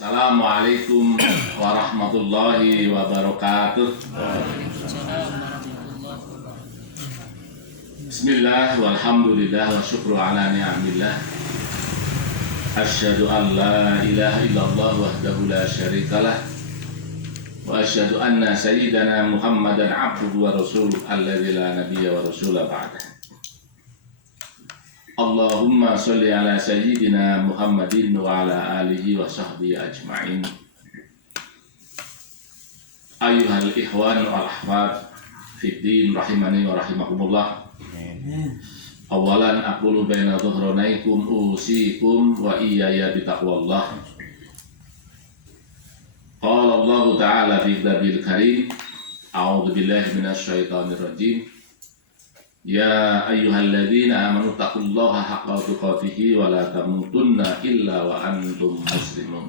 Assalamualaikum warahmatullahi wabarakatuh. Bismillah walhamdulillah wa syukru ala ni'amillah. Asyhadu an la ilaha illallah wahdahu la syarikalah wa asyhadu anna sayyidana Muhammadan abduhu wa rasuluh alladzi la nabiyya wa rasula ba'dah. Allahumma sholli ala sayyidina Muhammadin wa ala alihi wa sahbihi ajma'in. Ayyuhal ikhwan wal ahfad fid din rahimani wa rahimakumullah. Awalan aqulu baina dhuhranaikum usikum wa iyaya bitaqwallah. Qala Allah ta'ala fi kitabil karim. A'udzu billahi minasy syaithanir rajim. Ya ayyuhalladzina amanu taqullaha haqqa tuqatih wa la tamutunna illa wa antum muslimun.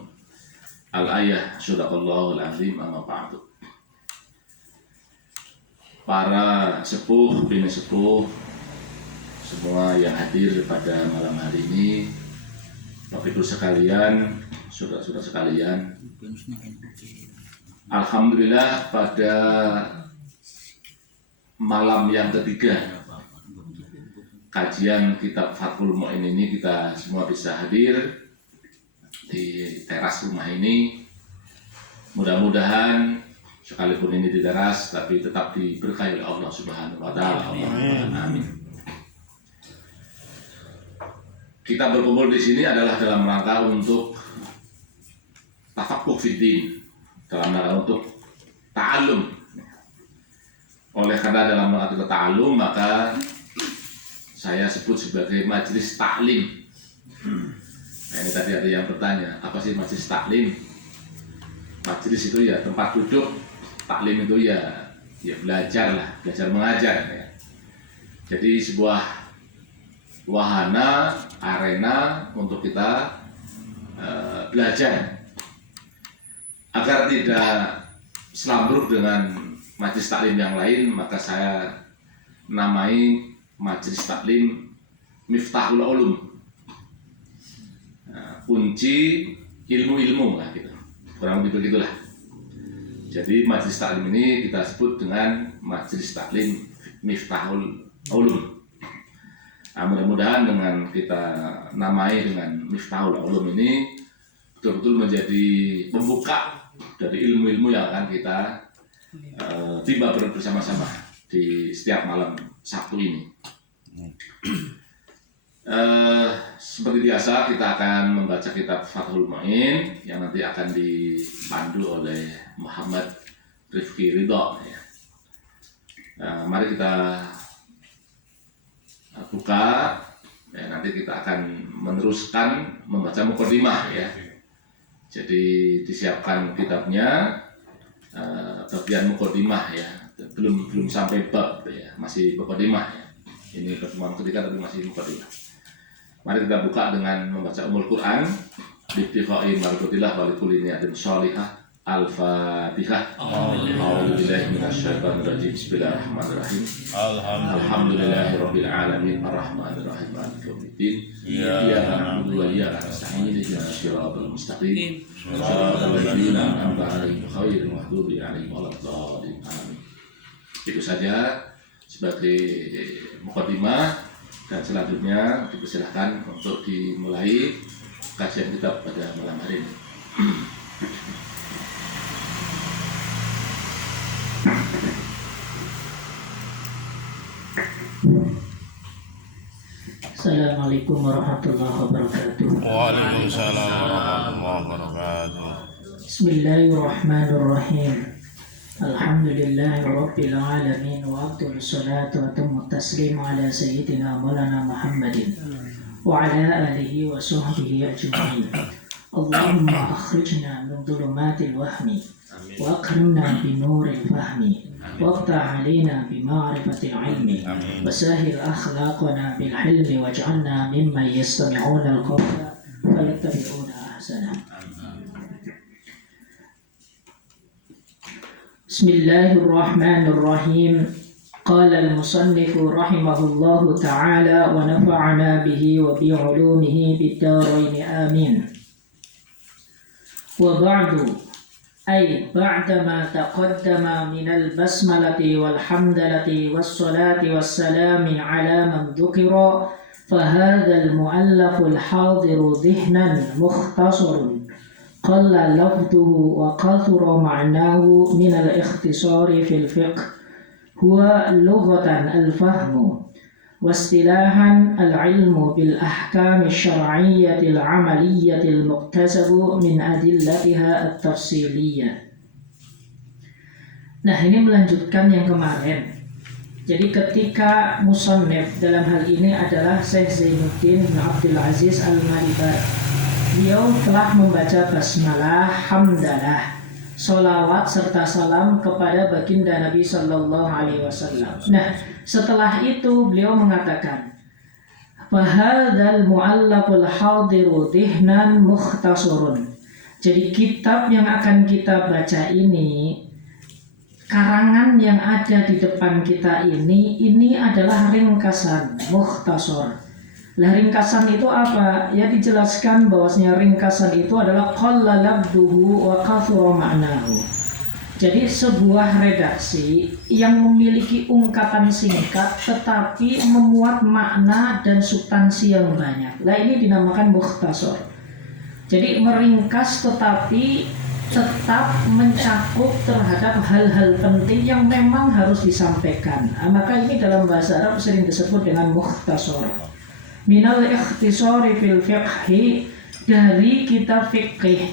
Al-ayah sadaqallahul azim amma ba'du. Para sepuh, bini sepuh, semua yang hadir pada malam hari ini, Bapak Ibu sekalian, saudara-saudara sekalian, alhamdulillah pada malam yang ketiga kajian kitab Fathul Mu'in ini kita semua bisa hadir di teras rumah ini. Mudah-mudahan sekalipun ini di teras tapi tetap diberkahi oleh Allah Subhanahu wa taala. Amin. Kita berkumpul di sini adalah dalam rangka untuk tafaqquh fiddin, dalam rangka untuk ta'allum. Oleh karena dalam rangka ta'allum maka saya sebut sebagai majelis taklim. Nah, ini tadi ada yang bertanya, apa sih majelis taklim? Majelis itu ya tempat duduk, taklim itu ya belajar lah, belajar mengajar ya. Jadi sebuah wahana, arena untuk kita belajar agar tidak selambruk dengan majelis taklim yang lain, maka saya namai majelis taklim Miftahul Ulum, kunci ilmu-ilmu lah gitu, kurang lebih begitulah. Jadi majelis taklim ini kita sebut dengan majelis taklim Miftahul Ulum. Nah, mudah-mudahan dengan kita namai dengan Miftahul Ulum ini betul-betul menjadi pembuka dari ilmu-ilmu yang akan kita timba bersama-sama di setiap malam Sabtu ini. Seperti biasa kita akan membaca kitab Fathul Mu'in yang nanti akan dipandu oleh Muhammad Rifki Ridho ya. Mari kita buka ya, nanti kita akan meneruskan membaca muqaddimah ya. Jadi disiapkan kitabnya bagian muqaddimah ya. Belum sampai bab ya, masih muqaddimah ya. Ini pertemuan ketiga tapi masih muqaddimah. Mari kita buka dengan membaca Ummul Quran Bibtiqa'i marbutillah walikulli niyatin sholihah. Al-Fatihah. A'udzu billahi minasyaitonir rajim. Bismillahirrahmanirrahim. Alhamdulillahirabbil alamin arrahmanir rahim maliki yaumiddin. Iyyaka na'budu wa iyyaka nasta'in ihdinas siratal mustaqim. Shiratal ladzina an'amta 'alaihim ghairil maghdubi 'alaihim waladdallin. Amin. Itu saja sebagai muqaddimah, dan selanjutnya dipersilahkan untuk dimulai kajian kita pada malam hari ini. Assalamualaikum warahmatullahi wabarakatuh. Waalaikumsalam warahmatullahi wabarakatuh. Bismillahirrahmanirrahim. Alhamdulillahi rabbil alamin wa afdhalus salatu wa tammu taslimu ala sayyidina maulana Muhammadin wa ala alihi wa sahbihi ajma'in. Allahumma akhrijna min dhulumatil wahmi wa akrimna bi nuril fahmi وافتح علينا بمعرفة العلم وسهل أخلاقنا بالحلم واجعلنا ممن يستمعون القول فيتبعون أحسنه. بسم الله الرحمن الرحيم. قال المصنف رحمه الله تعالى ونفعنا به وبعلومه بالدارين آمين. وبعد أي بعدما تقدم من البسملة والحمدلة والصلاة والسلام على من ذكر فهذا المؤلف الحاضر ذهنا مختصر قل لفظه وكثر معناه من الاختصار في الفقه هو لغة الفهم واصطلاحا العلم بالأحكام الشرعية العملية المكتسب من أدلتها التفصيلية. Nah, ini melanjutkan yang kemarin. Jadi ketika musannif dalam hal ini adalah Syekh Zainuddin bin Abdul Aziz Al-Maribar, beliau telah membaca basmalah, hamdalah, sholawat serta salam kepada baginda Nabi Sallallahu Alaihi Wasallam. Nah, setelah itu beliau mengatakan, "Fahadzal mu'allaful hadiru dhihnan mukhtasurun." Jadi kitab yang akan kita baca ini, karangan yang ada di depan kita ini adalah ringkasan, mukhtasar. Lah ringkasan itu apa? Ya dijelaskan bahwasanya ringkasan itu adalah qalla labduhu wa kathura ma'nahu. Jadi sebuah redaksi yang memiliki ungkapan singkat tetapi memuat makna dan substansi yang banyak. Lah ini dinamakan mukhtasar. Jadi meringkas tetapi tetap mencakup terhadap hal-hal penting yang memang harus disampaikan. Maka ini dalam bahasa Arab sering disebut dengan mukhtasar. Minal ikhtisari fil fiqhi, dari kitab fikih.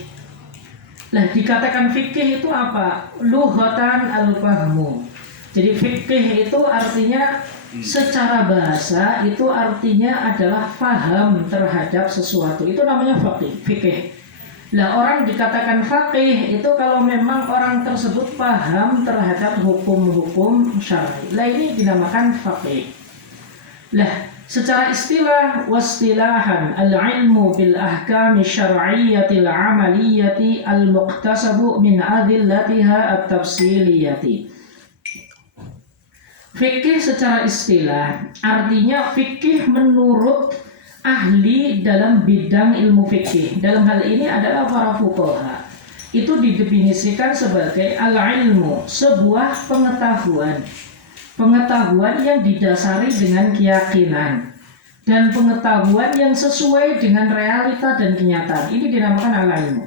Lah dikatakan fikih itu apa? Lughatan al-fahmu. Jadi fikih itu artinya secara bahasa itu artinya adalah faham terhadap sesuatu. Itu namanya fikih. Lah orang dikatakan faqih itu kalau memang orang tersebut paham terhadap hukum-hukum syar'i. Lah ini dinamakan faqih. Lah secara istilah wastilahan al-ilmu bil ahkami syar'iyyatil amaliyati al-muqtasabu min adillatiha at-tafsiliyati. Fikih secara istilah artinya fikih menurut ahli dalam bidang ilmu fikih. Dalam hal ini adalah para fuqaha. Itu didefinisikan sebagai al-ilmu, sebuah pengetahuan. Pengetahuan yang didasari dengan keyakinan dan pengetahuan yang sesuai dengan realita dan kenyataan. Ini dinamakan al-ilmu.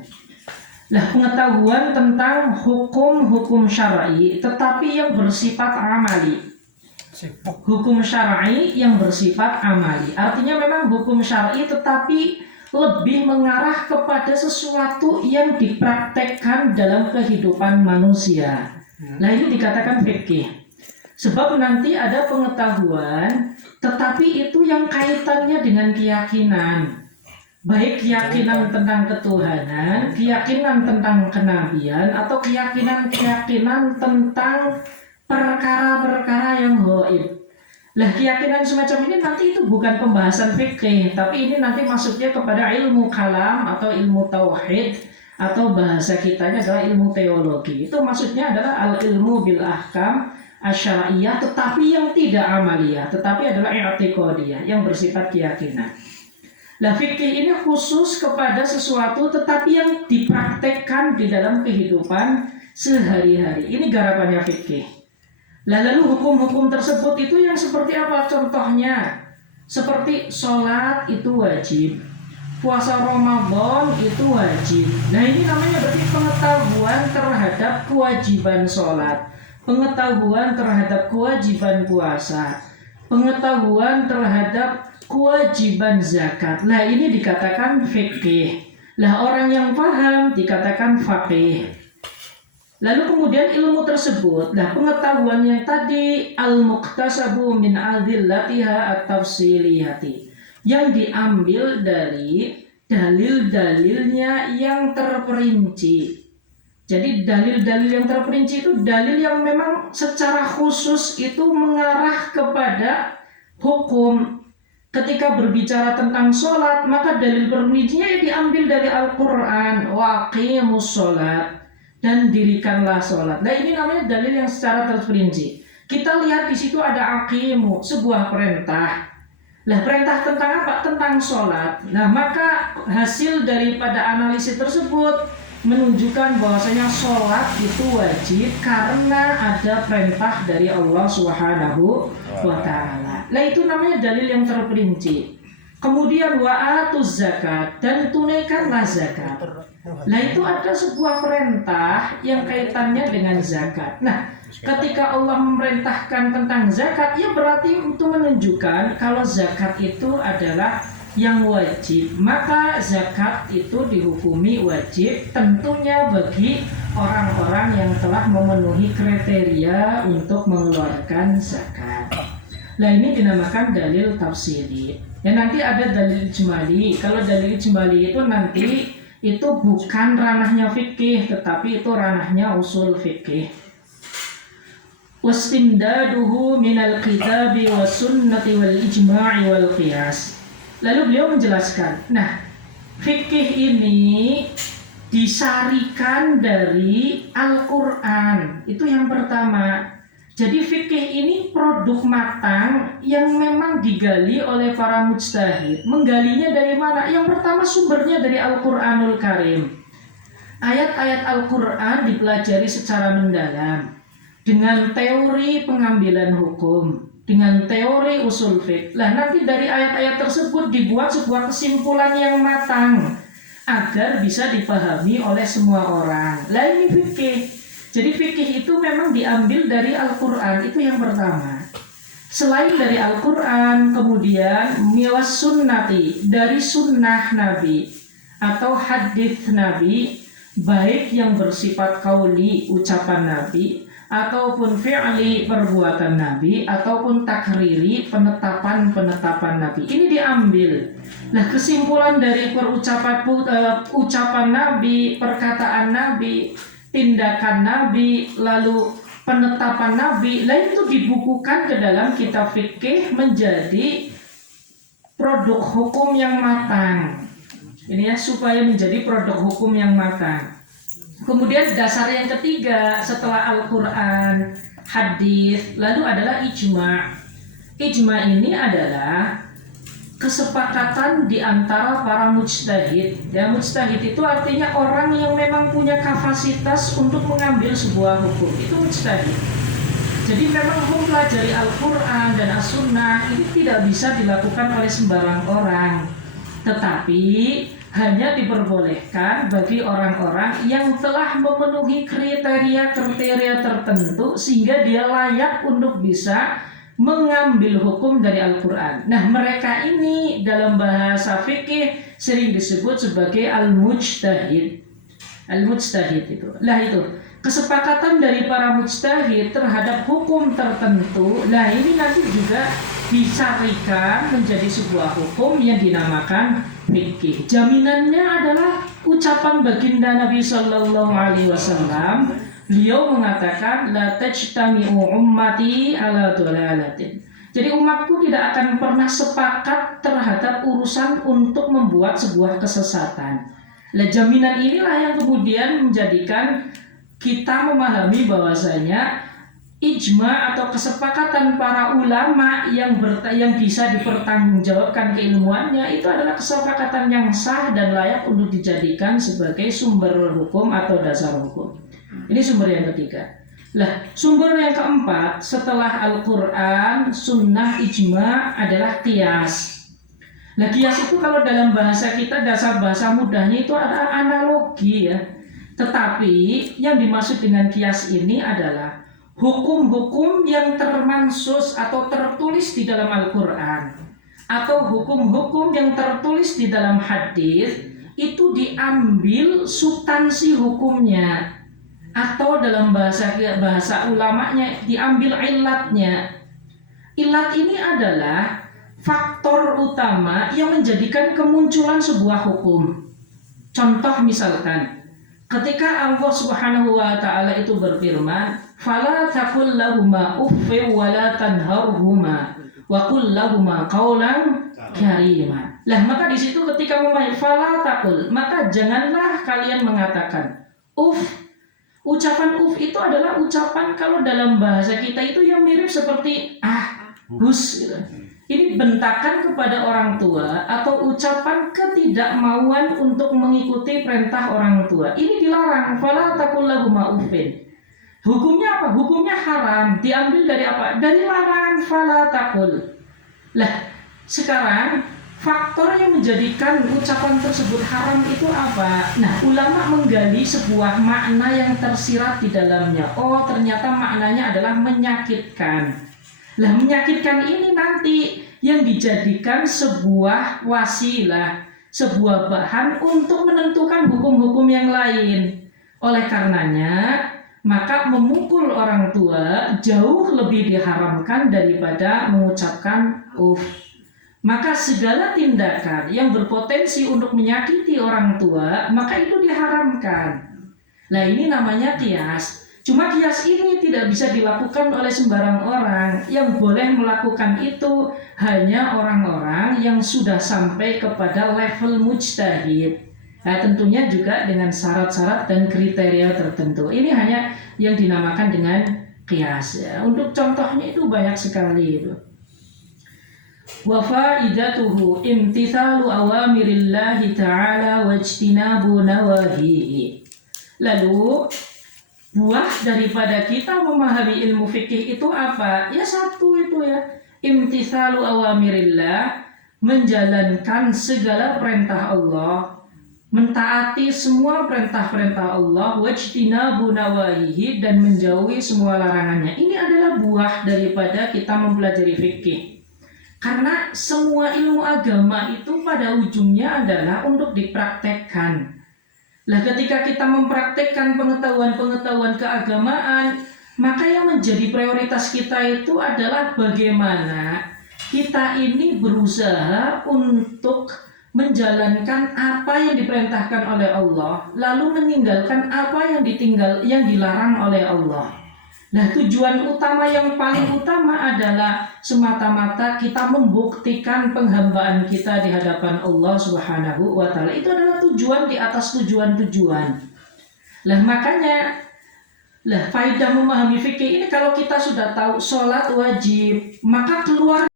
Nah, pengetahuan tentang hukum-hukum syar'i tetapi yang bersifat amali. Hukum syar'i yang bersifat amali. Artinya memang hukum syar'i tetapi lebih mengarah kepada sesuatu yang dipraktekkan dalam kehidupan manusia. Nah, ini dikatakan fikih. Sebab nanti ada pengetahuan tetapi itu yang kaitannya dengan keyakinan. Baik keyakinan tentang ketuhanan, keyakinan tentang kenabian, atau keyakinan tentang perkara-perkara yang gaib. Lah keyakinan semacam ini nanti itu bukan pembahasan fikih, tapi ini nanti masuknya kepada ilmu kalam atau ilmu tauhid, atau bahasa kitanya adalah ilmu teologi. Itu maksudnya adalah al-ilmu bil ahkam asyariyah, tetapi yang tidak amaliyah, tetapi adalah i'tiqadiyah, yang bersifat keyakinan. Lah fikih ini khusus kepada sesuatu tetapi yang dipraktekkan di dalam kehidupan sehari-hari. Ini garapannya fikih. Lalu hukum-hukum tersebut itu yang seperti apa? Contohnya seperti sholat itu wajib, puasa Ramadan itu wajib. Nah ini namanya berarti pengetahuan terhadap kewajiban sholat, pengetahuan terhadap kewajiban puasa, pengetahuan terhadap kewajiban zakat. Nah ini dikatakan fikih. Lah orang yang paham dikatakan faqih. Lalu kemudian ilmu tersebut, nah pengetahuan yang tadi al-muqtasabu min adillatiha at-tafsiliyati, yang diambil dari dalil-dalilnya yang terperinci. Jadi dalil-dalil yang terperinci itu dalil yang memang secara khusus itu mengarah kepada hukum. Ketika berbicara tentang sholat, maka dalil perincinya diambil dari Al-Quran, waqimus sholat, dan dirikanlah sholat. Nah ini namanya dalil yang secara terperinci. Kita lihat di situ ada aqimu, sebuah perintah. Nah perintah tentang apa? Tentang sholat. Nah maka hasil daripada analisis tersebut menunjukkan bahwasanya sholat itu wajib karena ada perintah dari Allah Subhanahu wa Ta'ala. Nah, itu namanya dalil yang terperinci. Kemudian wa'atuz zakat, dan tunaikanlah zakat. Nah, itu ada sebuah perintah yang kaitannya dengan zakat. Nah, ketika Allah memerintahkan tentang zakat, ya berarti itu menunjukkan kalau zakat itu adalah yang wajib. Maka zakat itu dihukumi wajib tentunya bagi orang-orang yang telah memenuhi kriteria untuk mengeluarkan zakat. Nah, ini dinamakan dalil tafsiri. Ya, nanti ada dalil ijmali. Kalau dalil ijmali itu nanti itu bukan ranahnya fikih, tetapi itu ranahnya usul fikih. Wastimdaduhu minal kitabi was sunnati wal ijma'i wal qiyas. Lalu beliau menjelaskan, nah, fikih ini disarikan dari Al-Quran. Itu yang pertama. Jadi fikih ini produk matang yang memang digali oleh para mujtahid. Menggalinya dari mana? Yang pertama sumbernya dari Al-Quranul Karim. Ayat-ayat Al-Quran dipelajari secara mendalam dengan teori pengambilan hukum, dengan teori usul fiqh. Lah, nanti dari ayat-ayat tersebut dibuat sebuah kesimpulan yang matang agar bisa dipahami oleh semua orang. Lah, ini fikih. Jadi fikih itu memang diambil dari Al-Quran, itu yang pertama. Selain dari Al-Quran, kemudian miwas sunnati, dari sunnah Nabi atau hadits Nabi, baik yang bersifat qauli, ucapan Nabi, ataupun fi'li, perbuatan Nabi, ataupun takriri, penetapan Nabi. Ini diambil. Nah, kesimpulan dari ucapan Nabi, perkataan Nabi, tindakan Nabi, lalu penetapan Nabi, lain itu dibukukan ke dalam kitab fikih menjadi produk hukum yang matang. Ini ya, supaya menjadi produk hukum yang matang. Kemudian dasar yang ketiga setelah Al-Quran, hadis, lalu adalah ijma'. Ijma' ini adalah kesepakatan di antara para mujtahid. Ya, mujtahid itu artinya orang yang memang punya kapasitas untuk mengambil sebuah hukum. Itu mujtahid. Jadi memang mempelajari Al-Quran dan As-Sunnah ini tidak bisa dilakukan oleh sembarang orang, tetapi hanya diperbolehkan bagi orang-orang yang telah memenuhi kriteria-kriteria tertentu sehingga dia layak untuk bisa mengambil hukum dari Al-Quran. Nah, mereka ini dalam bahasa fikih sering disebut sebagai al-mujtahid. Al-mujtahid itu. Lah, itu kesepakatan dari para mujtahid terhadap hukum tertentu. Nah, ini nanti juga disarikan menjadi sebuah hukum yang dinamakan fikih. Jaminannya adalah ucapan baginda Nabi Sallallahu Alaihi Wasallam. Beliau mengatakan la tajtami'u ummati ala dhalalatin. Jadi umatku tidak akan pernah sepakat terhadap urusan untuk membuat sebuah kesesatan. Nah, jaminan inilah yang kemudian menjadikan kita memahami bahwasanya ijma atau kesepakatan para ulama yang bisa dipertanggungjawabkan keilmuannya itu adalah kesepakatan yang sah dan layak untuk dijadikan sebagai sumber hukum atau dasar hukum. Ini sumber yang ketiga. Lah, sumber yang keempat setelah Al-Quran, Sunnah, Ijma adalah qiyas. Nah, qiyas itu kalau dalam bahasa kita, dasar bahasa mudahnya itu ada analogi ya. Tetapi yang dimaksud dengan qiyas ini adalah hukum-hukum yang termansus atau tertulis di dalam Al-Quran atau hukum-hukum yang tertulis di dalam hadis itu diambil substansi hukumnya, atau dalam bahasa ulamanya diambil ilatnya. Ilat ini adalah faktor utama yang menjadikan kemunculan sebuah hukum. Contoh misalkan, ketika Allah Subhanahu wa Ta'ala itu berfirman, "Fala taqul lahuma uffin wa la tanharhuma wa qul lahuma qawlan karima." Lah, maka di situ ketika memahami fala taqul, maka janganlah kalian mengatakan uff. Ucapan uff itu adalah ucapan kalau dalam bahasa kita itu yang mirip seperti hus gitu. Ini bentakan kepada orang tua atau ucapan ketidakmauan untuk mengikuti perintah orang tua. Ini dilarang. Fala taqul lahuma uffin. Hukumnya apa? Hukumnya haram. Diambil dari apa? Dari larangan fala taqul. Lah, sekarang faktor yang menjadikan ucapan tersebut haram itu apa? Nah, ulama menggali sebuah makna yang tersirat di dalamnya. Oh, ternyata maknanya adalah menyakitkan. Lah, menyakitkan ini nanti yang dijadikan sebuah wasilah, sebuah bahan untuk menentukan hukum-hukum yang lain. Oleh karenanya, maka memukul orang tua jauh lebih diharamkan daripada mengucapkan uff. Maka segala tindakan yang berpotensi untuk menyakiti orang tua, maka itu diharamkan. Nah, ini namanya qiyas. Cuma qiyas ini tidak bisa dilakukan oleh sembarang orang. Yang boleh melakukan itu hanya orang-orang yang sudah sampai kepada level mujtahid. Nah, tentunya juga dengan syarat-syarat dan kriteria tertentu. Ini hanya yang dinamakan dengan qiyas ya. Untuk contohnya itu banyak sekali itu. Wa faidatuhu imtithalu awamirillahi ta'ala wajtinabu nawahihi. Lalu buah daripada kita memahami ilmu fikih itu apa? Ya satu itu ya, imtithalu awamirillah, menjalankan segala perintah Allah, mentaati semua perintah-perintah Allah, wajtinabu nawahihi, dan menjauhi semua larangannya. Ini adalah buah daripada kita mempelajari fikih. Karena semua ilmu agama itu pada ujungnya adalah untuk dipraktekkan. Nah, ketika kita mempraktekkan pengetahuan-pengetahuan keagamaan, maka yang menjadi prioritas kita itu adalah bagaimana kita ini berusaha untuk menjalankan apa yang diperintahkan oleh Allah, lalu meninggalkan apa yang dilarang oleh Allah. Nah, tujuan utama yang paling utama adalah semata-mata kita membuktikan penghambaan kita di hadapan Allah Subhanahu wa Ta'ala. Itu adalah tujuan di atas tujuan-tujuan. Lah, makanya faidah memahami fikih ini, kalau kita sudah tahu sholat wajib, maka keluar